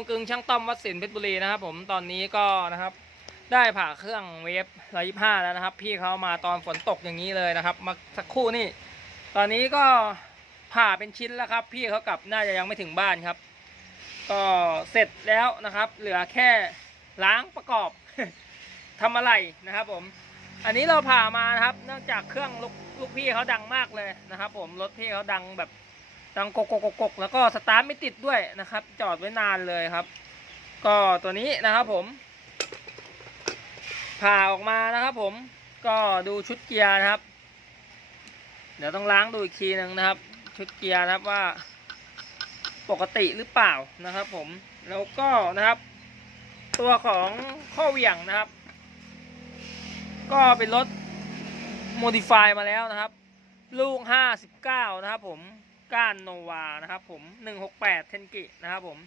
งกึงช่างต้อมวัดสินเพชรบุรีนะครับ ผมตอนนี้ก็นะครับ ได้ผ่าเครื่องเวฟร้อยยี่ห้าแล้วนะครับ พี่เขามาตอนฝนตกอย่างนี้เลยนะครับ มาสักครู่นี่ตอนนี้ก็ผ่าเป็นชิ้นแล้วครับ พี่เขากลับน่าจะยังไม่ถึงบ้านครับ ก็เสร็จแล้วนะครับ เหลือแค่ล้างประกอบทำอะไรนะครับ ผม อันนี้เราผ่ามานะครับเนื่องจากเครื่องลูกลูกพี่เขาดังมากเลยนะครับ ผมรถพี่เขาดังแบบ ดังกกกกกกแล้วก็สตาร์ทไม่ติดด้วยนะครับ จอดไว้นานเลยครับ ก็ตัวนี้นะครับผม ผ่าออกมานะครับผมก็ดูชุดเกียร์นะครับ เดี๋ยวต้องล้างดูอีกทีหนึ่งนะครับ ชุดเกียร์นะครับว่าปกติหรือเปล่านะครับ ผมแล้วก็นะครับ ตัวของข้อเหวี่ยงนะครับ ก็เป็นรถโมดิฟายมาแล้วนะครับ ลูก 59 นะครับผม ก้านโนวานะครับผม168เทนกินะครับผม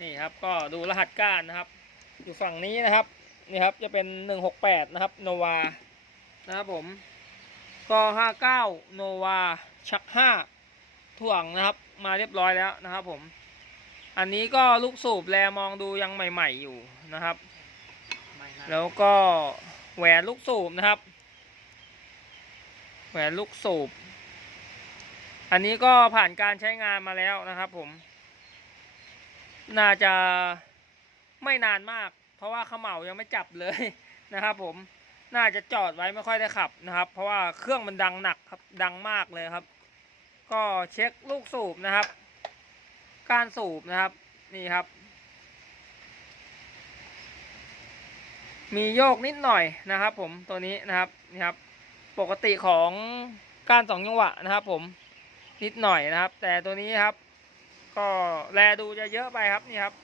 นี่ครับก็ดูรหัสก้านนะครับ อยู่ฝั่งนี้นะครับนี่ครับจะเป็น 168 นะครับโนวานะครับผมก็59โนวาชัก 5 ถ่วงนะครับ มาเรียบร้อยแล้วนะครับผม อันนี้ก็ลูกสูบแลมองดูยังใหม่ ๆอยู่นะครับ แล้วก็แหวนลูกสูบนะครับ แหวนลูกสูบ อันนี้ก็ผ่านการใช้งานมาแล้วนะครับ ผม น่าจะไม่นานมาก เพราะว่าเขม่ายังไม่จับเลยนะครับ ผมน่าจะจอดไว้ไม่ค่อยได้ขับนะครับ เพราะว่าเครื่องมันดังหนักครับดังมากเลยครับ ก็เช็คลูกสูบนะครับ การสูบนะครับ นี่ครับ มีโยกนิดหน่อยนะครับ ผมตัวนี้นะครับนี่ครับ ปกติของการสองจังหวะนะครับ ผม นิดหน่อยนะครับ แต่ตัวนี้ครับ ก็แลดูจะเยอะไปครับนี่ครับ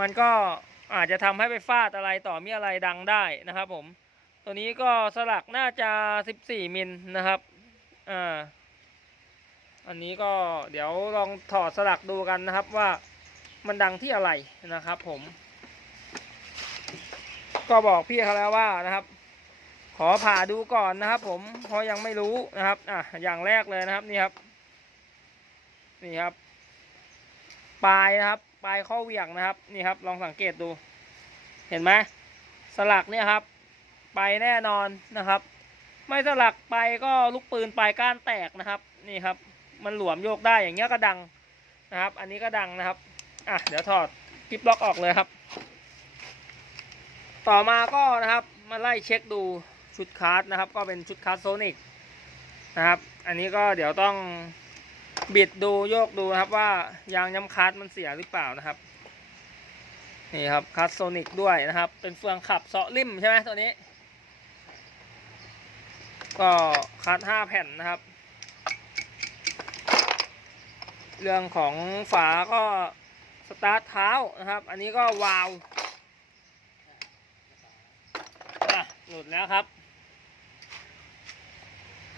มันก็อาจจะทำให้ไปฟาดอะไรต่อมีอะไรดังได้นะครับ ผม ตัวนี้ก็สลักน่าจะ 14 มิลนะครับอ่าอันนี้ก็เดี๋ยวลองถอดสลักดูกันนะครับว่ามันดังที่อะไรนะครับ ผม ก็บอกพี่เขาแล้วว่านะครับ อผ่าดูก่อนนะครับ ผมเพราะยังไม่รู้นะครับอะอย่างแรกเลยนะครับนี่ครับ นี่ครับ ปลายนะครับ ปลายข้อเหวี่ยงนะครับ นี่ครับ ลองสังเกตดู เห็นไหมสลักเนี่ยครับ ไปแน่นอนนะครับ ไม่สลักไปก็ลูกปืนปลายก้านแตกนะครับ นี่ครับ มันหลวมโยกได้อย่างเงี้ยก็ดังนะครับ อันนี้ก็ดังนะครับอะเดี๋ยวถอดกิฟล็อกออกเลยครับ ต่อมาก็นะครับมาไล่เช็คดู ชุดคาร์ดนะครับ ก็เป็นชุดคาร์ดโซนิกนะครับ อันนี้ก็เดี๋ยวต้องบิดดูโยกดูนะครับว่ายางย้ำคาร์ดมันเสียหรือเปล่านะครับนี่ครับคาร์ดโซนิกด้วยนะครับ เป็นเฟืองขับเซาะริมใช่ไหมตัวนี้ ก็คาร์ดห้าแผ่นนะครับ เรื่องของฝาก็สตาร์ทเท้านะครับ อันนี้ก็วาล์วหลุดแล้วครับ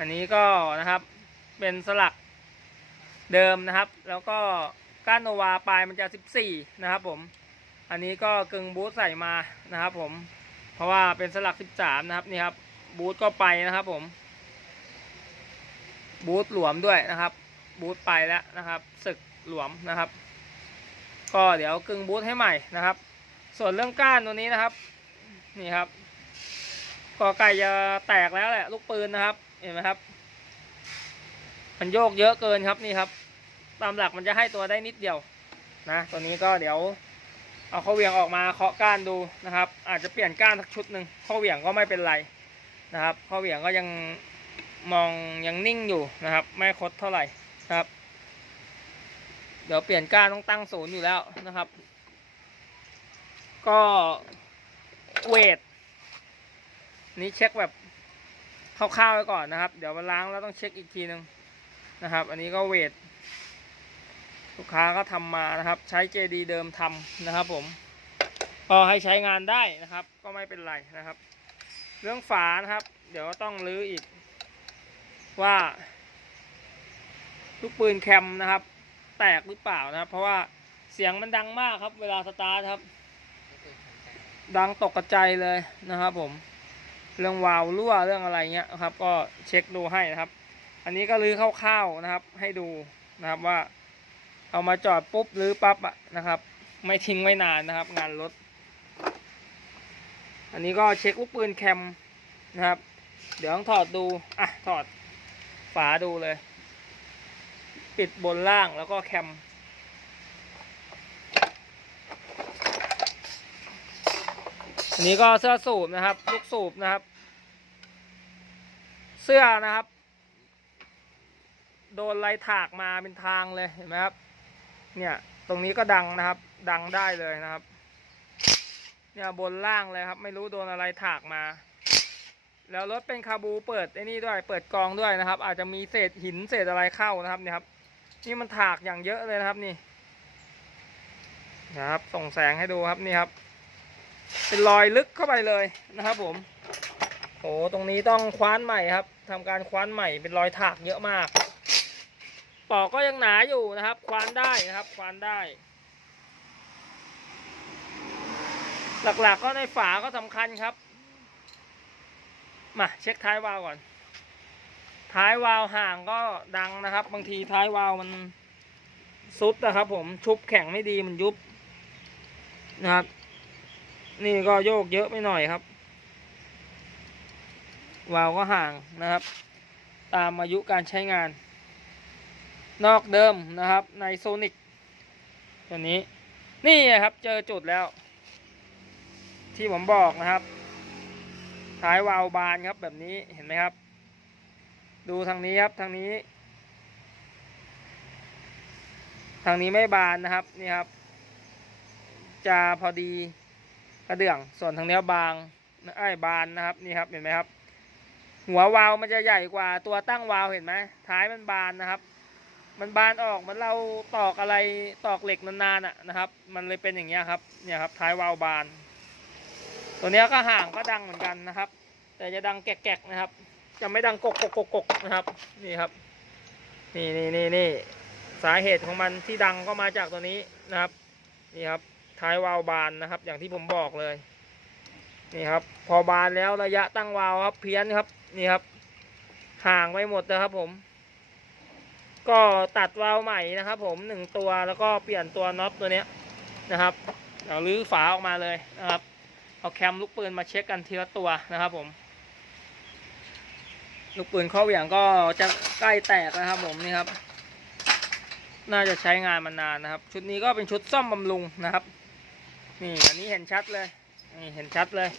อันนี้ก็นะครับเป็นสลักเดิมนะครับ แล้วก็ก้านโนวาปลายมันจะ 14 นะครับ ผม อันนี้ก็กึ่งบูทใส่มานะครับ ผม เพราะว่าเป็นสลัก 13 นะครับนี่ครับบูทก็ไปนะครับ ผม บูทหลวมด้วยนะครับ บูทไปแล้วนะครับศึกหลวมนะครับ ก็เดี๋ยวกึ่งบูทให้ใหม่นะครับ ส่วนเรื่องก้านตัวนี้นะครับ นี่ครับ ก็ใกล้จะแตกแล้วแหละลูกปืนนะครับ เห็นไหมครับ มันโยกเยอะเกินครับนี่ครับ ตามหลักมันจะให้ตัวได้นิดเดียวนะตัวนี้ก็เดี๋ยว เอาข้อเหวี่ยงออกมาเคาะก้านดูนะครับ อาจจะเปลี่ยนก้านสักชุดหนึ่งข้อเหวี่ยงก็ไม่เป็นไรนะครับข้อเหวี่ยงก็ยังมองยังนิ่งอยู่นะครับ ไม่คดเท่าไหร่นะครับ เดี๋ยวเปลี่ยนก้านต้องตั้งศูนย์อยู่แล้วนะครับ ก็เวทนี้เช็คแบบ คร่าวๆไว้ก่อนนะครับ เดี๋ยวมาล้างแล้วต้องเช็คอีกทีนึงนะครับ อันนี้ก็เวทลูกค้าก็ทำมานะครับ ใช้ JD เดิมทำนะครับ ผมก็ให้ใช้งานได้นะครับ ก็ไม่เป็นไรนะครับ เรื่องฝานะครับ เดี๋ยวต้องรื้ออีก ว่าลูกปืนแคมนะครับ แตกหรือเปล่านะครับ เพราะว่าเสียงมันดังมากครับ เวลาสตาร์ทครับ ดังตกกระจายเลยนะครับผม เรื่องวาล์วรั่วเรื่องอะไรเงี้ยนะครับ ก็เช็คดูให้นะครับ อันนี้ก็ลื้อคร่าวๆนะครับ ให้ดูนะครับว่า เอามาจอดปุ๊บรือปั๊บอะนะครับ ไม่ทิ้งไว้นานนะครับ งานรถ อันนี้ก็เช็คลูกปืนแคมนะครับ เดี๋ยวต้องถอดดูอะถอดฝาดูเลย ปิดบนล่างแล้วก็แคม นี้ก็เสื้อสูบนะครับ ลูกสูบนะครับ เสื้อนะครับ โดนไล่ถากมาเป็นทางเลยเห็นไหมครับ เนี่ย ตรงนี้ก็ดังนะครับ ดังได้เลยนะครับ เนี่ยบนล่างเลยครับ ไม่รู้โดนอะไรถากมา แล้วรถเป็นคาบูเปิดไอ้นี่ด้วย เปิดกองด้วยนะครับ อาจจะมีเศษหินเศษอะไรเข้านะครับเนี่ยครับ นี่มันถากอย่างเยอะเลยนะครับนี่นะครับ ส่งแสงให้ดูครับนี่ครับ เป็นรอยลึกเข้าไปเลยนะครับ ผมโอ้ตรงนี้ต้องคว้านใหม่ครับทำการคว้านใหม่เป็นรอยถากเยอะมากปอกก็ยังหนาอยู่นะครับ คว้านได้นะครับ คว้านได้ หลักๆก็ในฝาก็สำคัญครับมาเช็คท้ายวาล์วก่อน ท้ายวาล์วห่างก็ดังนะครับ บางทีท้ายวาล์วมันซุดนะครับ ผมชุบแข็งไม่ดีมันยุบนะครับ นี่ก็โยกเยอะไปหน่อยครับ วาล์วก็ห่างนะครับ ตามอายุการใช้งาน นอกเดิมนะครับในโซนิกตัวนี้นี่ครับเจอจุดแล้ว ที่ผมบอกนะครับท้ายวาล์วบานครับแบบนี้เห็นไหมครับ ดูทางนี้ครับทางนี้ ทางนี้ไม่บานนะครับนี่ครับ จะพอดี ระเดื่อง ส่วนทางเนี้ยบางไอ้บานนะครับนี่ครับเห็นไหมครับ หัววาล์วมันจะใหญ่กว่าตัวตั้งวาล์วเห็นไหมท้ายมันบานนะครับ มันบานออกมันเราตอกอะไรตอกเหล็กนานๆอะนะครับ มันเลยเป็นอย่างเงี้ยครับเนี่ยครับท้ายวาล์วบาน ตัวเนี้ยก็ห่างก็ดังเหมือนกันนะครับ แต่จะดังแกกๆนะครับ จะไม่ดังกกกกกกนะครับนี่ครับ นี่นี่นี่นี่สาเหตุของมันที่ดังก็มาจากตัวนี้นะครับ นี่ครับ ท้ายวาล์วบานนะครับ อย่างที่ผมบอกเลย นี่ครับ พอบานแล้วระยะตั้งวาล์วครับ เพี้ยนครับ นี่ครับ ห่างไปหมดนะครับ ผม ก็ตัดวาล์วใหม่นะครับ ผมหนึ่งตัวแล้วก็เปลี่ยนตัวน็อตตัวเนี้ยนะครับเอาลื้อฝาออกมาเลยนะครับ เอาแคมลูกปืนมาเช็คกันทีละตัวนะครับ ผม ลูกปืนข้อเหวี่ยงก็จะใกล้แตกนะครับ ผมนี่ครับน่าจะใช้งานมานานนะครับ ชุดนี้ก็เป็นชุดซ่อมบำรุงนะครับ นี่อันนี้เห็นชัดเลย นี่เห็นชัดเลย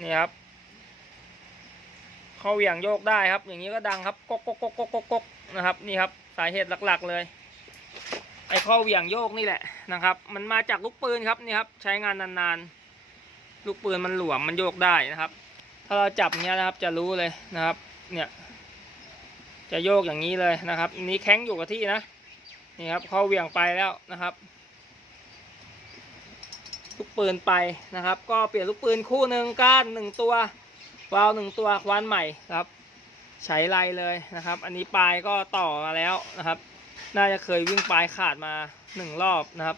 นี่ครับข้อเหวี่ยงโยกได้ครับ อย่างนี้ก็ดังครับก๊กก๊กก๊กก๊กนะครับ นี่ครับสาเหตุหลักๆเลย ไอ้ข้อเหวี่ยงโยกนี่แหละนะครับ มันมาจากลูกปืนครับนี่ครับ ใช้งานนานๆ ลูกปืนมันหลวมมันโยกได้นะครับ ถ้าเราจับเนี้ยนะครับจะรู้เลยนะครับ เนี่ย จะโยกอย่างนี้เลยนะครับ นี้แข็งอยู่กับที่นะ นี่ครับเข้อเหวี่ยงไปแล้วนะครับ ลูกปืนไปนะครับ ก็เปลี่ยนลูกปืนคู่หนึ่งก้านหนึ่งตัววาล์วหนึ่งตัวคว้านใหม่ครับใช้ไรเลยนะครับ อันนี้ปลายก็ต่อมาแล้วนะครับ น่าจะเคยวิ่งปลายขาดมาหนึ่งรอบนะครับ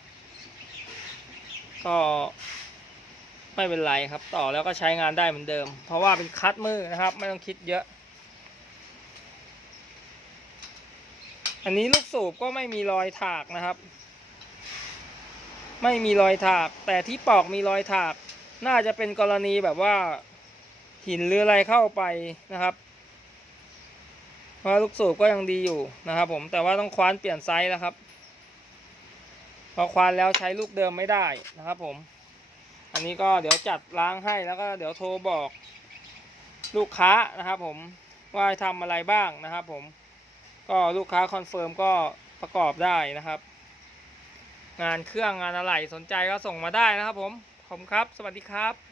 ก็ไม่เป็นไรครับ ต่อแล้วก็ใช้งานได้เหมือนเดิม เพราะว่าเป็นคัดมือนะครับ ไม่ต้องคิดเยอะ อันนี้ลูกสูบก็ไม่มีรอยถากนะครับ ไม่มีรอยถาก แต่ที่ปอกมีรอยถาก น่าจะเป็นกรณีแบบว่า หินหรืออะไรเข้าไปนะครับเพราะลูกสูบก็ยังดีอยู่นะครับผมแต่ว่าต้องคว้านเปลี่ยนไซส์แล้วครับพอคว้านแล้วใช้ลูกเดิมไม่ได้นะครับผม อันนี้ก็เดี๋ยวจัดล้างให้แล้วก็เดี๋ยวโทรบอกลูกค้านะครับผมว่าทำอะไรบ้างนะครับผม ก็ลูกค้าคอนเฟิร์มก็ประกอบได้นะครับ งานเครื่องงานอะไรสนใจก็ส่งมาได้นะครับผม ขอบคุณครับ สวัสดีครับ